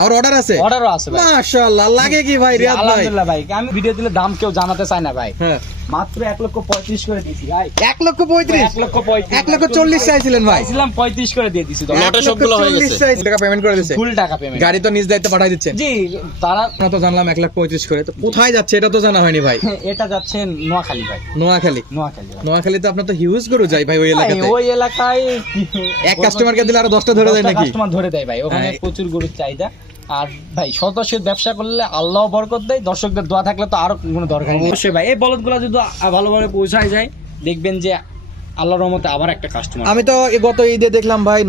আর order আছে? অর্ডারও আছে ভাই। মাশাআল্লাহ লাগে কি ভাই রিয়াদ ভাই? আলহামদুলিল্লাহ ভাই। আমি ভিডিও দিলে দাম কেউ জানাতে চায় না ভাই। হ্যাঁ। মাত্র এক লক্ষ পঁয়ত্রিশ করে দিয়েছি ভাই। এক লক্ষ পঁয়ত্রিশ? এক লক্ষ পঁয়ত্রিশ। এক লক্ষ চল্লিশ চাইছিলেন ভাই? চাইছিলাম পঁয়ত্রিশ করে দিয়ে হয়ে চল্লিশ টাকা পেমেন্ট করে দিচ্ছে ফুল টাকা পেমেন্ট গাড়ি তো নিজ দায়িত্বে পাঠাই দিচ্ছেন। জি তারা তো জানলাম এক লাখ পঁয়ত্রিশ করে। তো কোথায় যাচ্ছে এটা তো জানা হয়নি ভাই। এটা যাচ্ছে নোয়াখালী ভাই। নোয়াখালী। নোয়াখালী। নোয়াখালীতে আপনার তো হিউজ গরু যায় ভাই ওই ভাই, এলাকাতে। ওই এলাকায় এক কাস্টমারকে দিলে আরও দশটা ধরে দেয় নাকি? কাস্টমার ধরে দেয় ভাই। ওখানে। প্রচুর গরুর চাহিদা। আর ভাই সদস্যের ব্যবসা করলে আল্লাহ বরকত দেয় দর্শকদের দোয়া থাকলে তো আরও কোনো দরকার নেই। অবশ্যই ভাই এই বলদগুলো যদি ভালোভাবে পৌঁছায় যায় দেখবেন যে আল্লাহর রহমতে আবার একটা কাস্টমার আমি তো গত ঈদে দেখলাম ভাই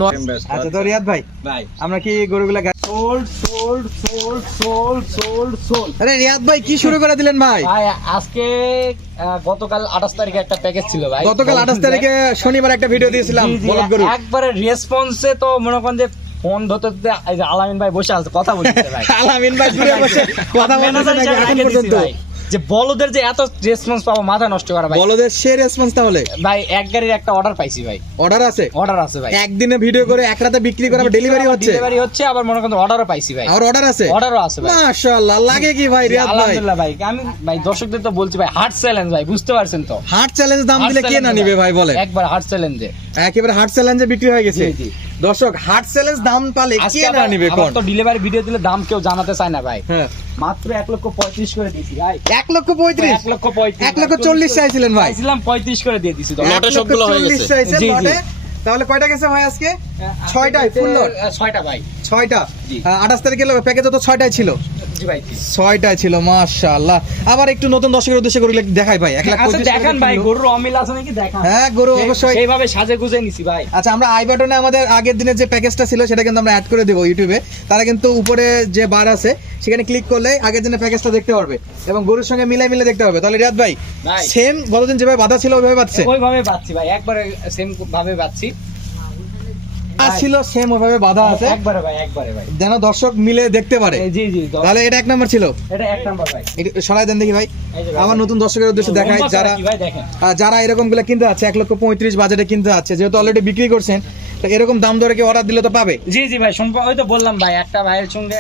আচ্ছা তো রিয়াদ ভাই ভাই। আমরা কি গরুগুলা sold sold sold sold sold sold আরে রিয়াদ ভাই কি শুরু করে দিলেন ভাই? ভাই আজকে আহ, গতকাল আঠাশ তারিখে একটা প্যাকেজ ছিল ভাই। গতকাল আঠাশ তারিখে শনিবার একটা ভিডিও দিয়েছিলাম বলদ গরু একবারে রেসপন্সে তো মনে করেন যে ফোন ধরতে ধরতে এই যে আলামিন ভাই বসে আছে কথা বলছে ভাই আলামিন ভাই ঘুরে বসে কথা বলছে নাকি এখন পর্যন্ত ভাই। যে বলদের যে এত রেসপন্স পাবো মাথা নষ্ট করা ভাই। বলদের সে রেসপন্স তাহলে? ভাই এক গাড়ির একটা অর্ডার পাইছি ভাই। অর্ডার আছে? অর্ডার আছে ভাই। একদিনে ভিডিও করে এক রাতে বিক্রি করে ডেলিভারি হচ্ছে? ডেলিভারি হচ্ছে আবার মনে করেন অর্ডারও পাইছি ভাই। আর অর্ডার আছে? অর্ডারও আছে ভাই। মাশাআল্লাহ লাগে কি ভাই রিয়াদ ভাই? আলহামদুলিল্লাহ ভাই। আমি ভাই দর্শকদের তো বলছি ভাই হার্ট চ্যালেঞ্জ ভাই বুঝতে পারছেন তো? হার্ট চ্যালেঞ্জ দাম দিলে কে না নিবে ভাই। বলে একবার হার্ট চ্যালেঞ্জে একেবারে হার্ট চ্যালেঞ্জে বিক্রি হয়ে গেছে। দর্শক হার্ট চ্যালেঞ্জ দাম পালে কে না নিবে কোন? তো ডেলিভারি ভিডিও দিলে দাম কেউ জানাতে চায় না ভাই। হ্যাঁ। মাত্র এক লক্ষ পঁয়ত্রিশ করে দিয়েছি ভাই। এক লক্ষ পঁয়ত্রিশ? এক লক্ষ পঁয়ত্রিশ এক লক্ষ চল্লিশ চাইছিলেন ভাই। চাইছিলাম পঁয়ত্রিশ করে দিয়ে দিছি এক লক্ষ সবগুলো হয়ে চল্লিশ গেছে। চাইছেন জি, জি। লটে। তাহলে কয়টা গেছে ভাই আজকে? ছয়টায় ফুল ছয়টা ভাই। ছয়টা? জি। আঠাশ তারিখে প্যাকেজ তো ছয়টাই ছিল। ছয়টায় ছিল মাশাআল্লাহ। আবার একটু নতুন দর্শকের উদ্দেশ্যে দেখাই ভাই এক লাখ আচ্ছা দেখান ভাই গরুর অমিল আছে নাকি? দেখান। হ্যাঁ গরু অবশ্যই। সেইভাবে সাজে গুজে নিছি ভাই। আচ্ছা আমরা আই বাটনে আমাদের আগের দিনের যে প্যাকেজটা ছিল সেটা কিন্তু আমরা অ্যাড করে দেবো ইউটিউবে। তারা কিন্তু উপরে যে বার আছে সেখানে ক্লিক করলে আগের দিনের প্যাকেজটা দেখতে পারবে এবং গরুর সঙ্গে মিলাই মিলে দেখতে পারবে। তাহলে রিয়াদ ভাই। সেম গতদিন যেভাবে বাধা ছিল ওইভাবে বাঁধছে? ওইভাবে পাচ্ছি ভাই একবারে সেম ভাবে আর ছিল সেম ওইভাবে বাধা আছে। একবারে ভাই একবারে ভাই। যেন দর্শক মিলে দেখতে পারে। জি জি তাহলে এটা এক নম্বর ছিল? এটা এক নাম্বার ভাই। সরাই দেন দেখি ভাই। আমার নতুন দর্শকের উদ্দেশ্যে দেখাই যারা যারা এরকমগুলো কিনতে আছে এক লক্ষ পঁয়ত্রিশ বাজারে কিনতে আছে যেহেতু অলরেডি বিক্রি করছেন তো এরকম দাম দরে কি অর্ডার দিলে তো পাবে। জি জি ভাই সম্পর্ক ওই তো বললাম ভাই একটা ভাইয়ের সঙ্গে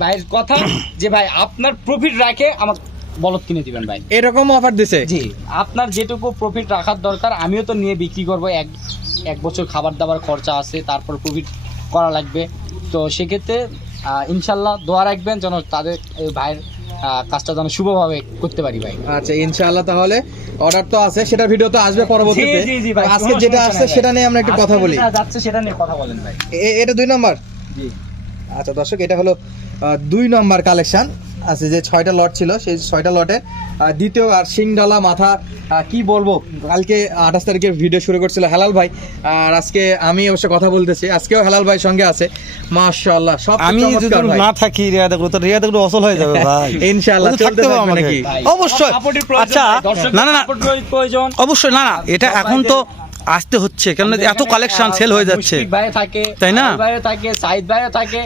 ভাইয়ের কথা যে ভাই আপনার প্রফিট রাখে আমার বলদ কিনে দিবেন ভাই। এরকম অফার দিছে। জি আপনার যেটুকু প্রফিট রাখার দরকার আমিও তো নিয়ে বিক্রি করব এক এক বছর খাবার দাবার খরচা আছে তারপর প্রফিট করা লাগবে। তো সেক্ষেত্রে ইনশাল্লাহ দোয়া রাখবেন যেন তাদের এই ভাইয়ের কাজটা যেন শুভভাবে করতে পারি ভাই। আচ্ছা ইনশাআল্লাহ তাহলে অর্ডার তো আছে সেটা ভিডিও তো আসবে পরবর্তীতে। আজকে যেটা আসছে সেটা নিয়ে আমরা একটু কথা বলি। যাচ্ছে সেটা নিয়ে কথা বলেন ভাই। এটা দুই নম্বর? জি। আচ্ছা দর্শক এটা হলো দুই নম্বর কালেকশন আছে যে ছয়টা লট ছিল সেই ছয়টা লটের আহ, দ্বিতীয় আর সিংডালা মাথা কি বলব? কালকে আঠাশ তারিখে ভিডিও শুরু করছিল হেলাল ভাই আর আজকে আমি অবশ্য কথা বলতেছি। আজকেও হেলাল ভাই সঙ্গে আছে। মাশাআল্লাহ সব আমি যদি না থাকি রিয়া দেখো তো রিয়া অসল হয়ে যাবে ভাই। ইনশাআল্লাহ, চলতে থাকতে হবে নাকি? অবশ্যই। আচ্ছা না না না। প্রয়োজন। অবশ্যই না না এটা এখন তো আসতে হচ্ছে কেন এত কালেকশন সেল হয়ে যাচ্ছে। ভাই থাকে তাই না? ভাইও থাকে সাইদ ভাইও থাকে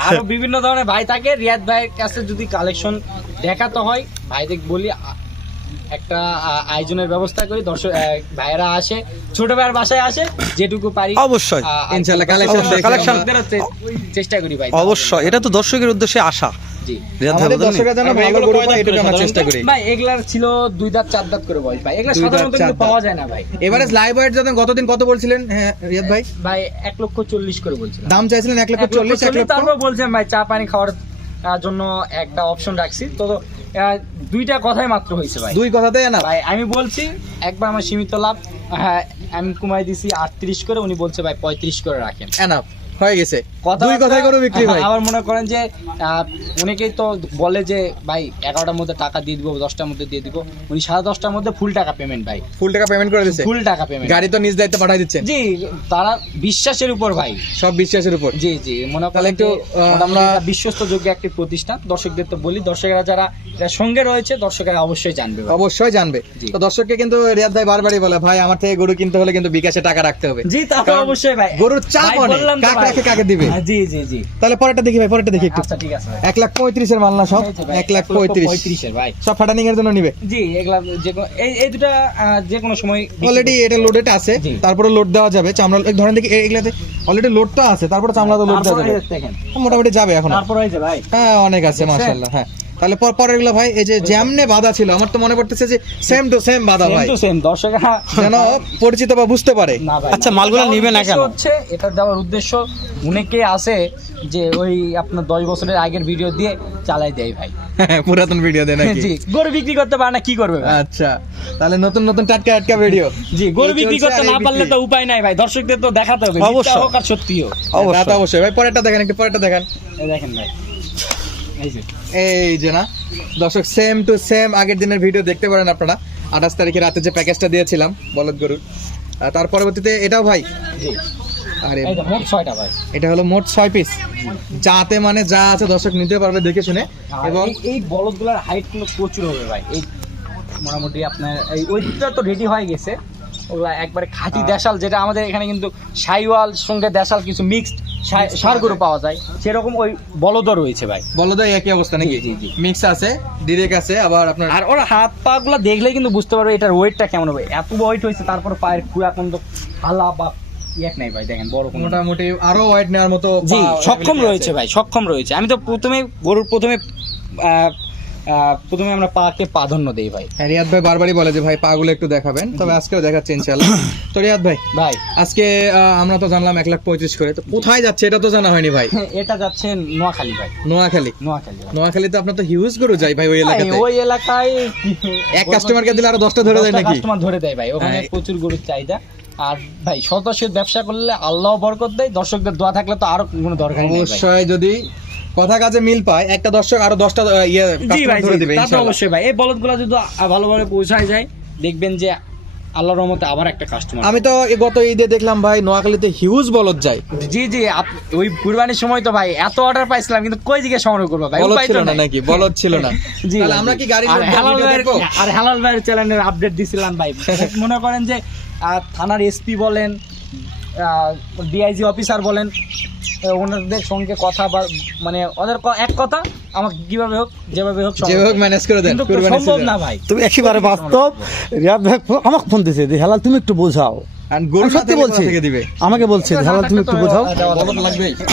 আরও বিভিন্ন ধরনের ভাই থাকে। রিয়াদ ভাইয়ের কাছে যদি কালেকশন দেখাতে হয় ভাইদের বলি একটা আয়োজনের ব্যবস্থা করি দর্শক ভাইয়েরা আসে ছোট ভাইয়ের বাসায় আসে যেটুকু পারি অবশ্যই। ইনশাআল্লাহ, দেখে চে- চেষ্টা করি ভাই। অবশ্যই এটা তো দর্শকের উদ্দেশ্যে আশা ভাই আমাদের দর্শকরা যেন ভালো গরু পায় এটুকু আমরা চেষ্টা করি। ভাই এগুলার ছিল দুই দাঁত চার দাঁত করে বয়স ভাই। এগুলা সাধারণত কিন্তু পাওয়া যায় না ভাই। এবারে লাইভ ওয়েট যখন গতদিন কত বলছিলেন হ্যাঁ রিয়াদ ভাই? ভাই এক লক্ষ চল্লিশ করে বলছিলাম। দাম চাইছিলেন এক লক্ষ এক লক্ষ চল্লিশ এক চল্লিশ, লক্ষ। তারপর বলছেন ভাই চা পানি খাওয়ার জন্য একটা অপশন রাখছি। তো আহ, দুইটা কথাই মাত্র হয়েছে ভাই। দুই কথাতেই না? ভাই আমি বলছি একবার আমার সীমিত লাভ হ্যাঁ আমি কমাই দিছি আটত্রিশ করে উনি বলছে ভাই পঁয়ত্রিশ করে রাখেন। এনাফ হয়ে গেছে। দুই কথাই করে বিক্রি আবার মনে করেন যে অনেকেই তো বলে যে ভাই এগারোটার মধ্যে টাকা দিয়ে দিব দশটার মধ্যে দিয়ে দিব। উনি সাড়ে দশটার মধ্যে ফুল টাকা পেমেন্ট ভাই। ফুল টাকা পেমেন্ট করে দিচ্ছে? ফুল টাকা পেমেন্ট গাড়ি তো নিজ দায়িত্বে পাঠাই দিচ্ছেন জি তারা বিশ্বাসের উপর ভাই। সব বিশ্বাসের উপর? জি জি মনে করেন একটু, আমরা বিশ্বস্ত যোগ্য একটি প্রতিষ্ঠান। দর্শকদের তো বলি দর্শকেরা যারা সঙ্গে রয়েছে দর্শকেরা অবশ্যই জানবে অবশ্যই জানবে। তো দর্শককে কিন্তু রিয়াদ ভাই বারবারই বলে ভাই আমার থেকে গরু কিনতে হলে কিন্তু বিকাশে টাকা রাখতে হবে। জি তা অবশ্যই ভাই। গরুর চাপ অনেক। তো দিবে? হ্যাঁ, জি জি জি। তাহলে পরেরটা দেখি ভাই পরেরটা দেখি একটু। আচ্ছা ঠিক আছে এক লাখ লাখ পঁয়ত্রিশের মাল না সব? এক লাখ পঁয়ত্রিশ। পঁয়ত্রিশের ভাই। সব ফাটানিং এর জন্য নিবে? জি এগুলা যে কোনো- এই এই দুটা যে কোনো সময় অলরেডি এটা লোডেড আছে তারপরে লোড দেওয়া যাবে। চামড়া ধরেন দেখি এগুলাতে অলরেডি লোডটা আছে তারপরে চামড়া তো লোড দেওয়া যাবে। মোটামুটি যাবে এখন। তারপর ভাই। হ্যাঁ অনেক আছে মাশাআল্লাহ হ্যাঁ। তাহলে পর পরেরগুলো ভাই এই যে জ্যামনে বাধা ছিল আমার তো মনে পড়তেছে যে সেম টু সেম বাধা ভাই। সেম টু সেম দর্শকরা যেন পরিচিত বা বুঝতে পারে। আচ্ছা, মালগুলো নিবে না কেন? হচ্ছে এটা দেওয়ার উদ্দেশ্য অনেকে আছে যে ওই আপনার দশ বছরের আগের ভিডিও দিয়ে চালাই দেয় ভাই। পুরাতন ভিডিও দেয় নাকি? জি গরু বিক্রি করতে পারে না কি করবে আচ্ছা তাহলে নতুন নতুন টাটকা টাটকা ভিডিও জি গরু বিক্রি করতে না পারলে তো উপায় নাই ভাই দর্শকদের তো দেখাতে হবে অবশ্যই। সত্যি হোক অবশ্যই। ভাই পরেরটা দেখেন একটু পরেরটা দেখেন। দেখেন ভাই। এই যে। না। দর্শক সেম টু সেম আগের দিনের ভিডিও দেখতে পারেন আপনারা। আঠাশ তারিখে রাতে যে প্যাকেজটা দিয়েছিলাম বলদ গরুর। তার পরবর্তীতে এটাও ভাই। আরে মোট ছয়টা ভাই। এটা হলো মোট ছয় পিস যাতে মানে যা আছে দর্শক নিতে পারবে দেখে শুনে। এবং এই- এই বলদগুলোর হাইট কিন্তু প্রচুর হবে ভাই। এই মোটামুটি আপনার এই ওইটা তো রেডি হয়ে গেছে। ওগুলা একবারে খাঁটি দেশাল যেটা আমাদের এখানে কিন্তু সাইওয়াল সঙ্গে দেশাল কিছু মিক্সড সার গরু পাওয়া যায়। সেরকম ওই বলদও রয়েছে ভাই। বলদও একই অবস্থা নাকি? জি, জি, জি। মিক্স আছে ডিরেক্ট আছে আবার আপনার আর ওর হাত পা গুলা দেখলে কিন্তু বুঝতে পারবে এটার ওয়েটটা কেমন হবে। এত ওয়েট হয়েছে তারপর পায়ের খুঁড়া কোন তো হালা বা এক নাই ভাই দেখেন বড় মোটামুটি আরও ওয়েট নেওয়ার মতো জি সক্ষম রয়েছে ভাই সক্ষম রয়েছে। আমি তো প্রথমে গরুর প্রথমে প্রথমে আমরা পাকে প্রাধান্য দেই ভাই। হ্যাঁ, রিয়াদ ভাই বারবারই বলে যে ভাই পাগুলো একটু দেখাবেন। তবে আজকেও দেখাচ্ছে ইনশাল্লাহ তো রিয়াদ ভাই ভাই। আজকে আমরা তো জানলাম এক লাখ পঁয়ত্রিশ করে। তো কোথায় যাচ্ছে এটা তো জানা হয়নি ভাই। এটা যাচ্ছে নোয়াখালী ভাই। নোয়াখালী? নোয়াখালী ভাই। নোয়াখালীতে আপনার তো হিউজ গরু যাই ভাই ওই ভাই, এলাকাতে। ওই এলাকায় এক কাস্টমারকে দিলে আরও দশটা ধরে দেয় নাকি? কাস্টমার ধরে দেয় ভাই। ওখানে হ্যাঁ। প্রচুর গরুর চাহিদা। আর ভাই সদস্যের ব্যবসা করলে আল্লাহ বরকত দেয়। দর্শকদের দোয়া থাকলে তো আরও কোনো দরকার নেই অবশ্যই যদি কথা কাজে মিল পায় একটা দর্শক আরও দশটা ইয়ে ধরে দিবে। অবশ্যই ভাই এই বলদগুলো যদি ভালোভাবে পৌঁছায় যায় দেখবেন যে আল্লাহর রহমতে আবার একটা কাস্টমার আমি তো গত ঈদে দেখলাম ভাই নোয়াখালীতে হিউজ বলদ যায়। জি জি ওই কুরবানির সময় তো ভাই এত অর্ডার পাইছিলাম কিন্তু কই দিকে সংগ্রহ করব ভাই? বলদ ছিল না নাকি? বলদ ছিল না। জি তাহলে আমরা কি গাড়ি আর হালাল ভাইয়ের আর হালাল ভাইয়ের চ্যানেলের আপডেট দিছিলাম ভাই। মনে করেন যে থানার এসপি বলেন ডিআইজি অফিসার বলেন ওনাদের সঙ্গে কথা বা- মানে ওদের এক কথা আমাকে কীভাবে হোক যেভাবে হোক যেভাবে হোক ম্যানেজ করে দেন সম্ভব না ভাই। তুমি একেবারে বাস্তব। রিয়াদ ভাই আমাকে ফোন দিছে যে হেলাল তুমি একটু বোঝাও। আমাকে বলছে হেলাল তুমি একটু বোঝাও।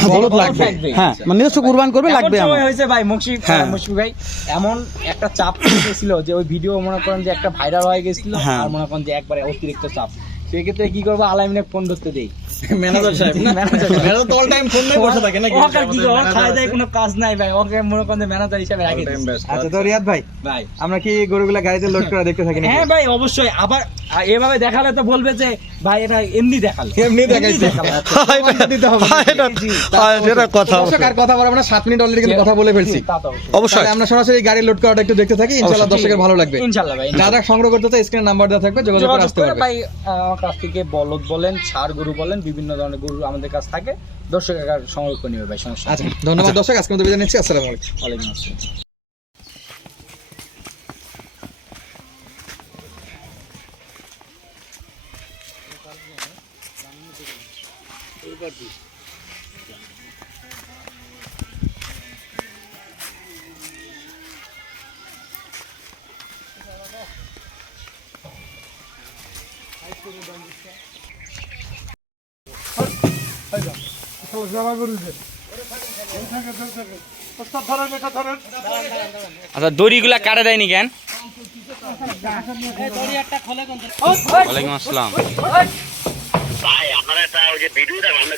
বলদ লাগবে। হ্যাঁ মানে নিজস্ব কুরবান করবে লাগবে আমার। হয়েছে ভাই মুশফিক হ্যাঁ। মুশফিক ভাই এমন একটা চাপ গেছিল যে ওই ভিডিও মনে করেন যে একটা ভাইরাল হয়ে গেছিল হ্যাঁ। আর মনে করেন যে একবারে অতিরিক্ত চাপ। সেক্ষেত্রে কি করব? আলামিনে ফোন ধরতে দেই। ম্যানেজার সাহেব ম্যানেজার তো অল টাইম ফোন নিয়ে বসে থাকে নাকি? ওকে কি করব খায় দেয় কোনো কাজ নাই ভাই। ওকে মনে করেন ম্যানেজার হিসাবে রাখি আচ্ছা তো রিয়াদ ভাই ভাই। আমরা কি গরুগুলা গাড়িতে লোড করে দেখতে থাকি হ্যাঁ ভাই অবশ্যই। আবার এভাবে দেখালে তো বলবে যে ভাই এটা এমনি দেখালে। এমনি দেখাইছে। দেখালে। দিতে হবে। এটা এটা কথা আর না। সাত মিনিট অলরেডি কিন্তু কথা বলে ফেলছি। অবশ্যই। আমরা সরাসরি গাড়ি লোড করাটা একটু দেখতে থাকি। ইনশাআল্লাহ দর্শকের ভালো লাগবে। ইনশাল্লাহ ভাই যারা সংগ্রহ করতে চায় স্ক্রিনে নাম্বার দেওয়া থাকবে যোগাযোগ করে আসতে পারবে। ভাই আমার কাছ থেকে বলদ বলেন ছাড় গরু বলেন বিভিন্ন ধরনের গরু আমাদের কাছ থাকে দর্শক একার সংরক্ষণ করে নেবে ভাই সমস্যা আচ্ছা ধন্যবাদ দর্শক আজকে আমাদের বিদায় নিচ্ছি আসসালামু আলাইকুম। ওয়ালাইকুম আসসালাম। আচ্ছা দড়িগুলা কাটে দেয়নি কেন? ওয়ালাইকুম আসসালাম। ভাই আপনারা একটা ওই যে ভিডিও দেখো আমরা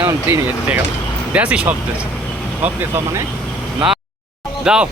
এখন তিন দেখা দেশি শব্দ শব্দ সব মানে? না। দাও।